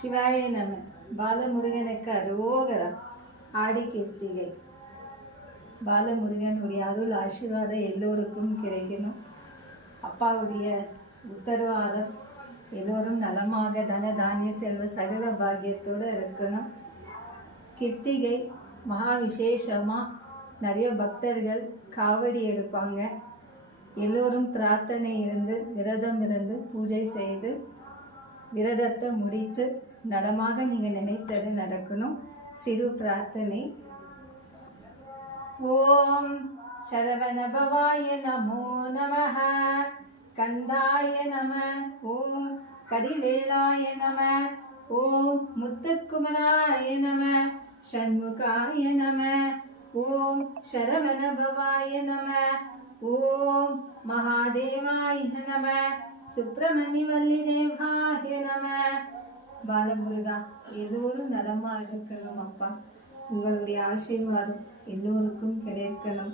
சிவாய நம. பாலமுருகனுக்கு அரோகரம். ஆடி கிருத்திகை. பாலமுருகனுடைய அருள் ஆசீர்வாதம் எல்லோருக்கும் கிடைக்கணும். அப்பாவுடைய உத்தரவாதம் எல்லோரும் நலமாக தன தானிய செல்வ சகல பாக்கியத்தோடு இருக்கணும். கிருத்திகை மகா விசேஷமாக நிறைய பக்தர்கள் காவடி எடுப்பாங்க. எல்லோரும் பிரார்த்தனை இருந்து விரதம் இருந்து பூஜை செய்து விரதத்தை முடித்து நலமாக நீங்கள் நினைத்தது நடக்கணும். சிறு பிரார்த்தனை. ஓம் சரவண பவாய நமோ நமஹ. கந்தாய நம. ஓம் கதிவேலாய நம. ஓம் முத்துக்குமராய நம. ஷண்முகாய நம. ஓம் சரவண பவாய நம. ஓம் மகாதேவாய நம. சுப்பிரமணிய வள்ளி தேவாய நம. பாலமுருகா, எல்லோரும் நலமாக இருக்கணும். அப்பா, உங்களுடைய ஆசீர்வாதம் எல்லோருக்கும் கிடைக்கணும்.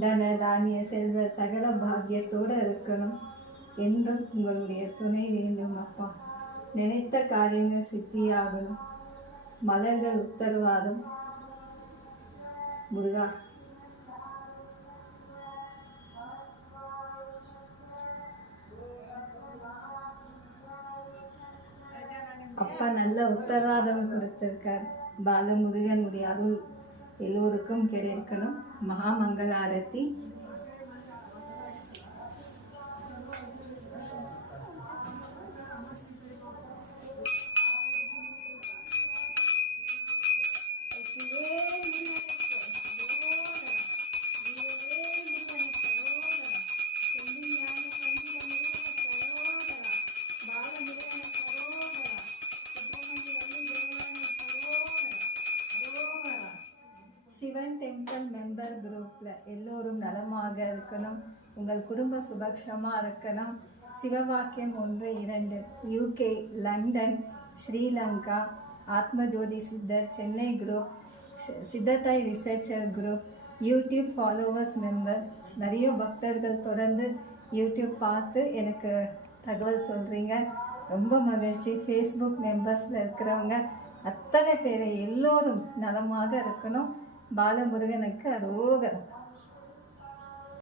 தன தானிய செல்வ சகல பாக்கியத்தோடு இருக்கணும். என்றும் உங்களுடைய துணை வேண்டும். அப்பா, நினைத்த காரியங்கள் சித்தியாகணும். மலர்கள் உத்தரவாதம். முருகா, அப்பா நல்ல உத்தரவாதம் கொடுத்திருக்கார். பாலமுருகனுடைய அருள் எல்லோருக்கும் கிடைக்கணும். மகாமங்கள ஆரத்தி. சிவன் டெம்பிள் மெம்பர் குரூப்பில் எல்லோரும் நலமாக இருக்கணும். உங்கள் குடும்ப சுபக்ஷமாக இருக்கணும். Sivavakkiyam 1, 2 UK, London, Sri Lanka, Athmajothi Siddhar Chennai group, சித்தத்தாய் researcher group, YouTube followers member. நிறைய பக்தர்கள் தொடர்ந்து யூடியூப் பார்த்து எனக்கு தகவல் சொல்கிறீங்க. ரொம்ப மகிழ்ச்சி. ஃபேஸ்புக் மெம்பர்ஸில் இருக்கிறவங்க அத்தனை பேரை எல்லோரும் நலமாக இருக்கணும். பாலமுருகனுக்கு அரோகரம்.